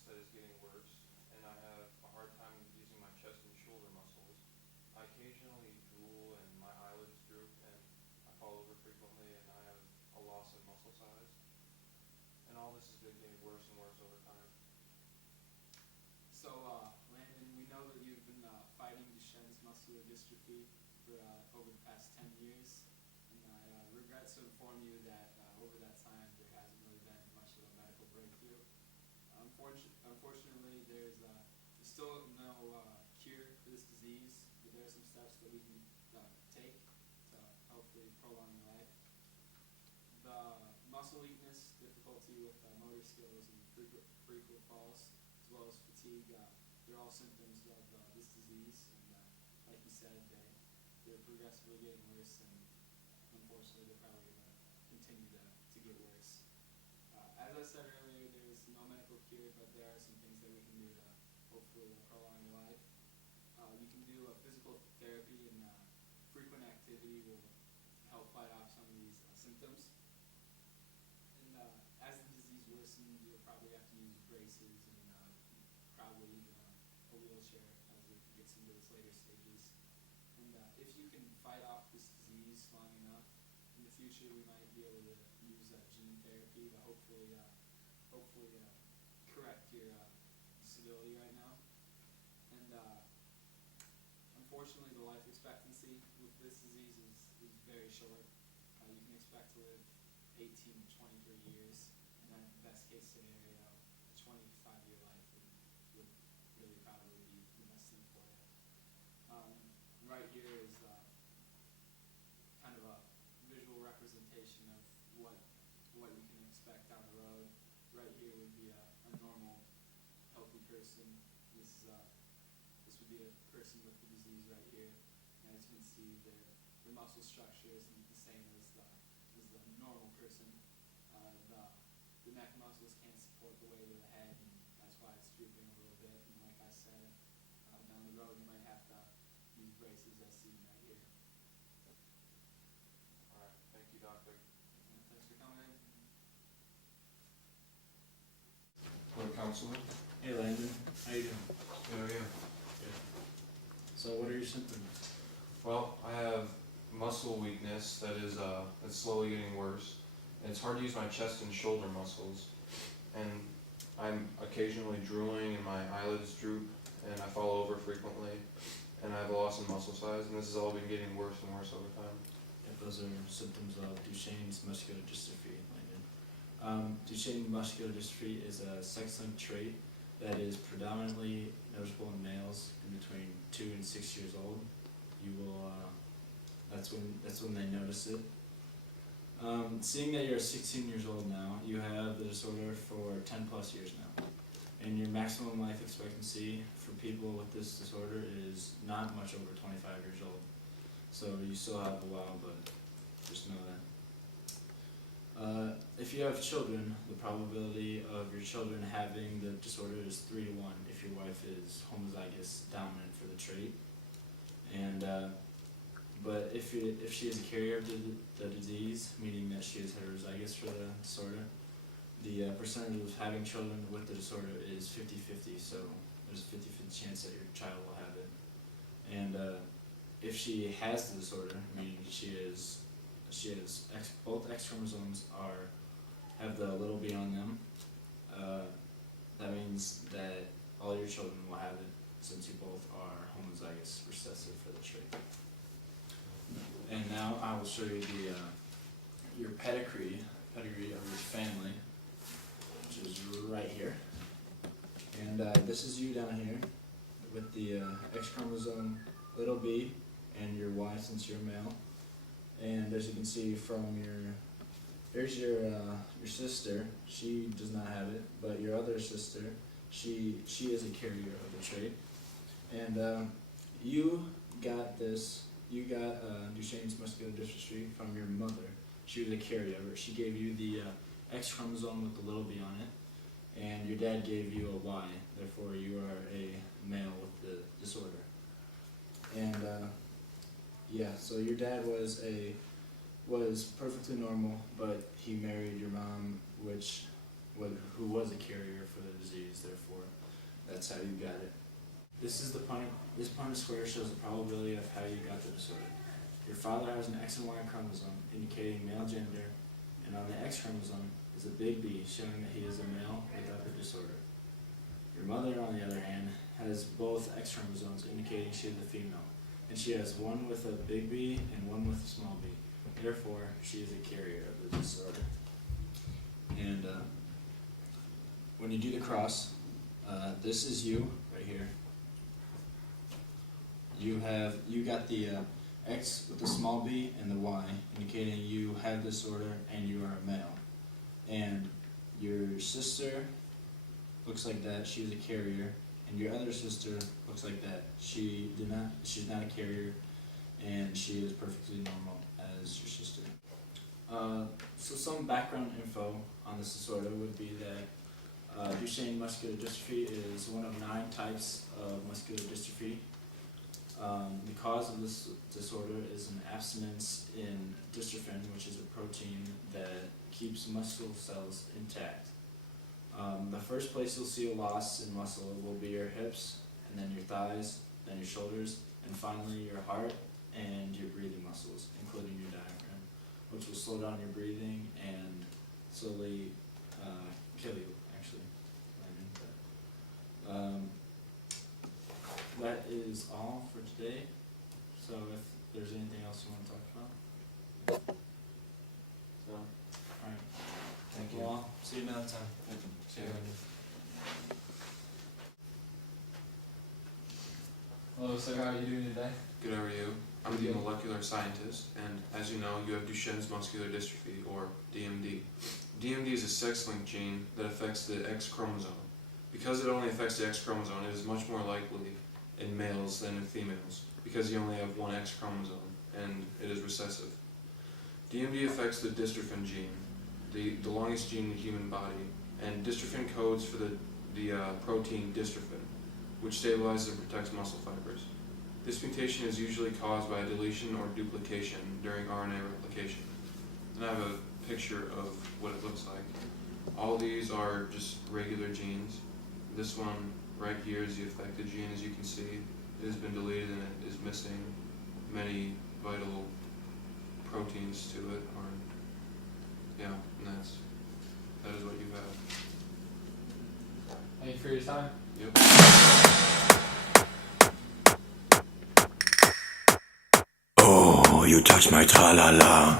weakness that is getting worse, and I have a hard time using my chest and shoulder muscles. I occasionally drool and my eyelids droop, and I fall over frequently, and I have a loss in muscle size. And all this has been getting worse and worse over time. So, Landon, we know that you've been fighting Duchenne's muscular dystrophy for over the past 10 years, and I regret to inform you that over that time there hasn't really been much of a medical breakthrough. Unfortunately, there's still no cure for this disease, but there are some steps that we can take to hopefully prolong your life. The muscle weakness, difficulty with motor skills, and frequent falls, as well as fatigue, they're all symptoms of this disease. And like you said, they're progressively getting worse, and unfortunately, they're probably going to continue to get worse. As I said earlier, there's no medical cure, but there are some things that we can do to hopefully prolong your life. You can do a physical therapy, and frequent activity will help fight off some of these symptoms. And as the disease worsens, you'll probably have to use braces and probably even a wheelchair as it gets into its later stages. And if you can fight off this disease long enough, in the future we might be able to use gene therapy to hopefully correct your disability right now. And unfortunately, the life expectancy with this disease is very short. You can expect to live 18 to 23 years, and then best case scenario, a 25-year life would really probably be the best thing for you. Right here is kind of a visual representation of what you can expect down the road. Right here would be a normal, healthy person. This would be a person with the disease right here. And as you can see, their muscle structure isn't the same as the normal person. The neck muscles can't support the weight of the head, and that's why it's drooping a little bit. And like I said, down the road you might have to use braces as seen right here. All right, thank you, doctor. And thanks for coming in. Hello, counselor. Hey Landon, how you doing? Yeah. Good. So what are your symptoms? Well, I have muscle weakness that is that's slowly getting worse. And it's hard to use my chest and shoulder muscles. And I'm occasionally drooling and my eyelids droop and I fall over frequently. And I have a loss in muscle size, and this has all been getting worse and worse over time. If those are symptoms of Duchenne's muscular dystrophy, Landon. Duchenne muscular dystrophy is a sex-linked trait that is predominantly noticeable in males in between 2 and 6 years old. You will, that's when they notice it. Seeing that you're 16 years old now, you have the disorder for 10 plus years now. And your maximum life expectancy for people with this disorder is not much over 25 years old. So you still have a while, but just know that. If you have children, the probability of your children having the disorder is 3 to 1 if your wife is homozygous dominant for the trait. And but if she is a carrier of the disease, meaning that she is heterozygous for the disorder, the percentage of having children with the disorder is 50-50, so there's a 50-50 chance that your child will have it. And if she has the disorder, meaning both X chromosomes have the little b on them, that means that all your children will have it since you both are homozygous recessive for the trait. And now I will show you your pedigree of your family, which is right here. And this is you down here with the X chromosome little b and your Y since you're male. And as you can see from here's your sister. She does not have it, but your other sister, she is a carrier of the trait. And you got Duchenne's muscular dystrophy from your mother. She was a carrier of it. She gave you the X chromosome with the little b on it, and your dad gave you a Y. Therefore, you are a male with the disorder. And so your dad was perfectly normal, but he married your mom, which who was a carrier for the disease. Therefore, that's how you got it. This Punnett square shows the probability of how you got the disorder. Your father has an X and Y chromosome indicating male gender, and on the X chromosome is a big B showing that he is a male without the disorder. Your mother, on the other hand, has both X chromosomes indicating she is a female, and she has one with a big B and one with a small b. Therefore, she is a carrier of the disorder. And when you do the cross, this is you right here. You got the X with the small b and the Y, indicating you have this disorder and you are a male. And your sister looks like that, she's a carrier, and your other sister looks like that. She's not a carrier, and she is perfectly normal as your sister. So some background info on this disorder would be that Duchenne Muscular Dystrophy is one of 9 types of muscular dystrophy. The cause of this disorder is an abstinence in dystrophin, which is a protein that keeps muscle cells intact. The first place you'll see a loss in muscle will be your hips, and then your thighs, then your shoulders, and finally your heart and your breathing muscles, including your diaphragm, which will slow down your breathing and slowly kill you, actually. That is all for today. So if there's anything else you want to talk about. So, Alright. thank you. Well, see you another time. See you. Hello, sir. How are you doing today? Good, how are you? I'm the molecular scientist, and as you know, you have Duchenne's Muscular Dystrophy, or DMD. DMD is a sex-linked gene that affects the X chromosome. Because it only affects the X chromosome, it is much more likely in males than in females, because you only have one X chromosome, and it is recessive. DMD affects the dystrophin gene, the longest gene in the human body, and dystrophin codes for the protein dystrophin, which stabilizes and protects muscle fibers. This mutation is usually caused by a deletion or duplication during RNA replication. And I have a picture of what it looks like. All these are just regular genes. This one right here is the affected gene, as you can see. It has been deleted and it is missing many vital proteins to it. And that is what you have. Thank you for your time. Yep. Oh, you touch my tra-la-la.